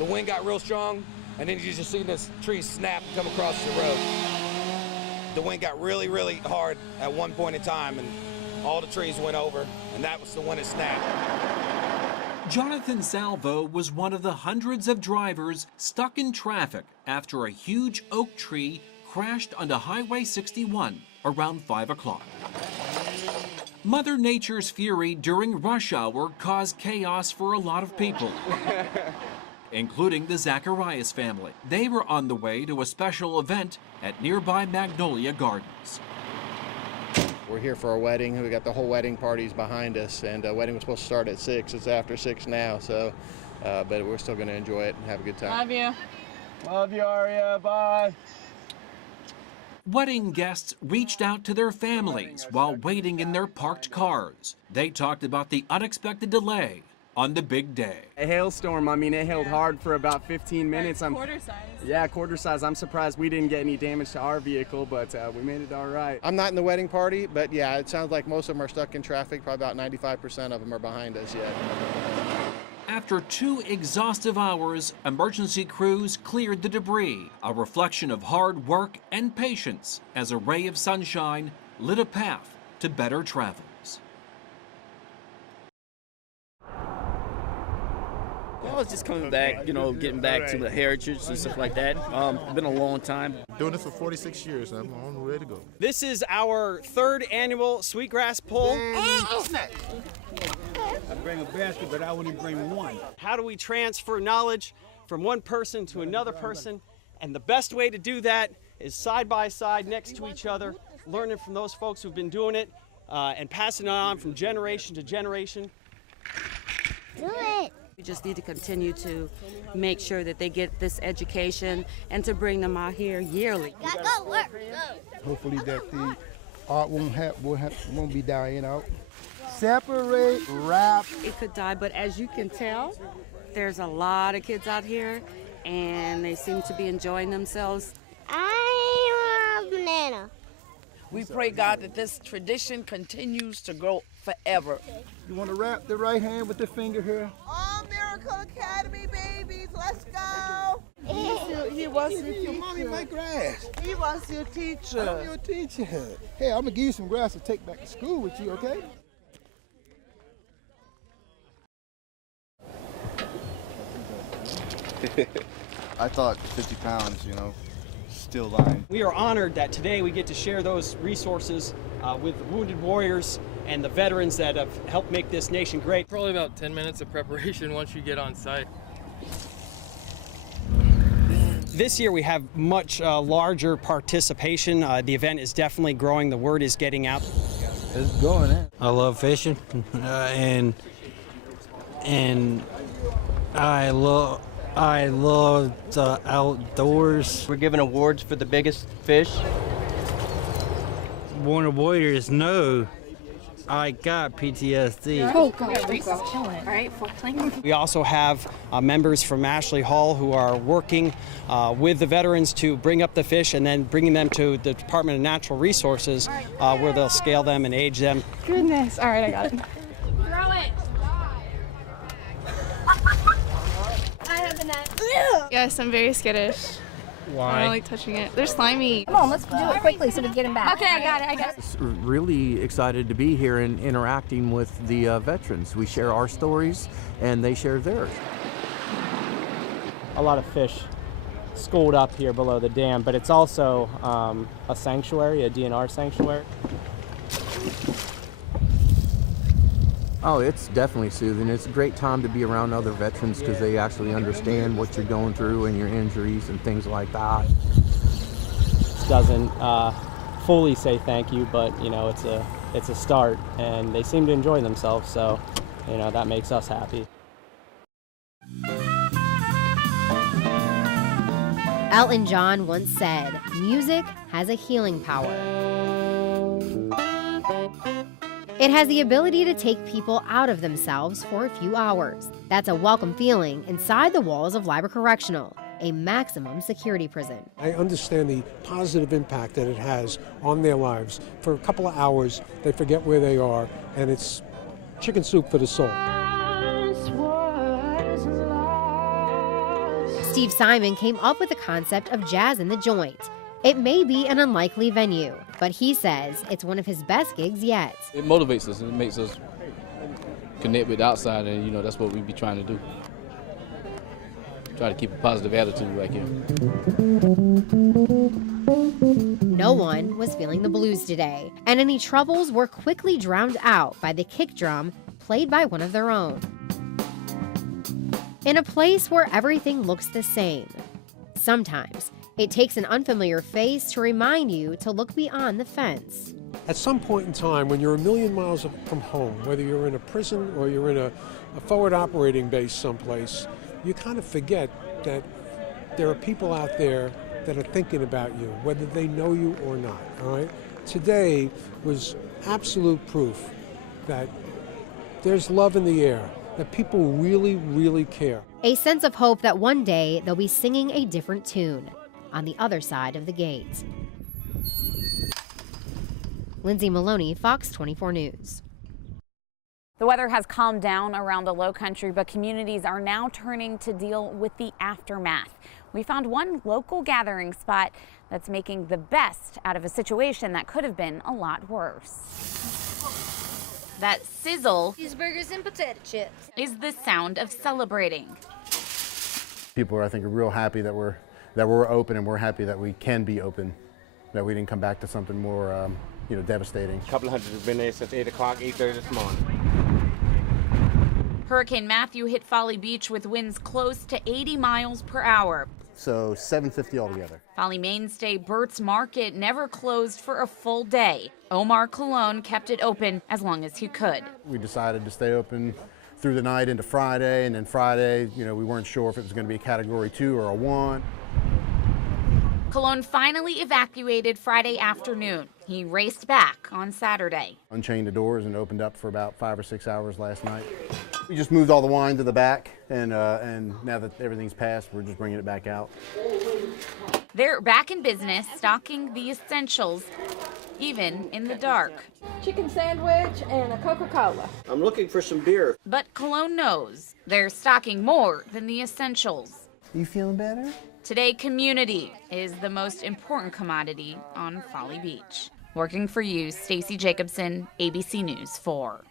the wind got real strong, and then you just see this tree snap and come across the road. The wind got really, really hard at one point in time, and all the trees went over, and that was the one that snapped. Jonathan Salvo was one of the hundreds of drivers stuck in traffic after a huge oak tree crashed onto Highway 61 around 5 o'clock. Mother Nature's fury during rush hour caused chaos for a lot of people, including the Zacharias family. They were on the way to a special event at nearby Magnolia Gardens. We're here for our wedding. We got the whole wedding parties behind us, and the wedding was supposed to start at 6. It's after 6 now, so, but we're still going to enjoy it and have a good time. Love you. Love you, Aria. Bye. Wedding guests reached out to their families while waiting in their parked cars. They talked about the unexpected delay on the big day. A hailstorm, I mean, it hailed hard for about 15 minutes. Quarter size. Yeah, quarter size. I'm surprised we didn't get any damage to our vehicle, but we made it all right. I'm not in the wedding party, but yeah, it sounds like most of them are stuck in traffic. Probably about 95% of them are behind us yet. After 2 exhaustive hours, emergency crews cleared the debris, a reflection of hard work and patience as a ray of sunshine lit a path to better travels. Well, it's just coming back, you know, getting back to the heritage and stuff like that. It's been a long time. Doing this for 46 years, I'm on the way to go. This is our 3rd annual Sweetgrass Pull. I bring a basket, but I wouldn't bring one. How do we transfer knowledge from one person to another person? And the best way to do that is side by side next to each other, learning from those folks who've been doing it and passing it on from generation to generation. Do it. We just need to continue to make sure that they get this education and to bring them out here yearly. Go work. Hopefully that the art won't be dying out. Separate, wrap. It could die, but as you can tell, there's a lot of kids out here and they seem to be enjoying themselves. I want a banana. We pray, God, that this tradition continues to grow forever. You want to wrap the right hand with the finger here? All Miracle Academy babies, let's go. He wants your teacher. Mommy, my grass. He wants your teacher. I'm your teacher. Hey, I'm going to give you some grass to take back to school with you, okay? I thought 50 pounds, you know, still lying. We are honored that today we get to share those resources with the wounded warriors and the veterans that have helped make this nation great. Probably about 10 minutes of preparation once you get on site. This year we have much larger participation. The event is definitely growing. The word is getting out. It's going in. I love fishing, and I love the outdoors. We're giving awards for the biggest fish. Born warriors know I got PTSD. Oh, God. Reese is killing it. All right, fourth. We also have members from Ashley Hall who are working with the veterans to bring up the fish and then bringing them to the Department of Natural Resources where they'll scale them and age them. Goodness. All right, I got it. Throw it. I have the net. Yes, I'm very skittish. Why? I don't like touching it. They're slimy. Come on, let's do it quickly so we can get him back. Okay, I got it. Really excited to be here and interacting with the veterans. We share our stories and they share theirs. A lot of fish schooled up here below the dam, but it's also a sanctuary, a DNR sanctuary. Oh, it's definitely soothing. It's a great time to be around other veterans because they actually understand what you're going through and your injuries and things like that. Doesn't fully say thank you, but you know, it's a start, and they seem to enjoy themselves, so you know, that makes us happy. Elton John once said, "Music has a healing power." It has the ability to take people out of themselves for a few hours. That's a welcome feeling inside the walls of Liber Correctional, a maximum security prison. I understand the positive impact that it has on their lives. For a couple of hours, they forget where they are, and it's chicken soup for the soul. Steve Simon came up with the concept of Jazz in the Joint. It may be an unlikely venue, but he says it's one of his best gigs yet. It motivates us and it makes us connect with the outside, and you know that's what we be trying to do. Try to keep a positive attitude like here. No one was feeling the blues today, and any troubles were quickly drowned out by the kick drum played by one of their own. In a place where everything looks the same, sometimes it takes an unfamiliar face to remind you to look beyond the fence. At some point in time, when you're a million miles from home, whether you're in a prison or you're in a forward operating base someplace, you kind of forget that there are people out there that are thinking about you, whether they know you or not, all right? Today was absolute proof that there's love in the air, that people really, really care. A sense of hope that one day they'll be singing a different tune on the other side of the gate. Lindsay Maloney, Fox 24 News. The weather has calmed down around the Low Country, but communities are now turning to deal with the aftermath. We found one local gathering spot that's making the best out of a situation that could have been a lot worse. That sizzle, cheeseburgers and potato chips, is the sound of celebrating. People are, I think, are real happy that we're open, and we're happy that we can be open, that we didn't come back to something more devastating. A couple of hundred have been there since 8 o'clock, 8:30 this morning. Hurricane Matthew hit Folly Beach with winds close to 80 miles per hour. So 750 altogether. Folly mainstay Burt's Market never closed for a full day. Omar Colon kept it open as long as he could. We decided to stay open through the night into Friday, and then Friday, we weren't sure if it was going to be a Category 2 or a 1. Colon finally evacuated Friday afternoon. He raced back on Saturday. Unchained the doors and opened up for about 5 or 6 hours last night. We just moved all the wine to the back, and now that everything's passed, we're just bringing it back out. They're back in business, stocking the essentials, even in the dark. Chicken sandwich and a Coca-Cola. I'm looking for some beer. But Colon knows they're stocking more than the essentials. You feeling better? Today, community is the most important commodity on Folly Beach. Working for you, Stacey Jacobson, ABC News 4.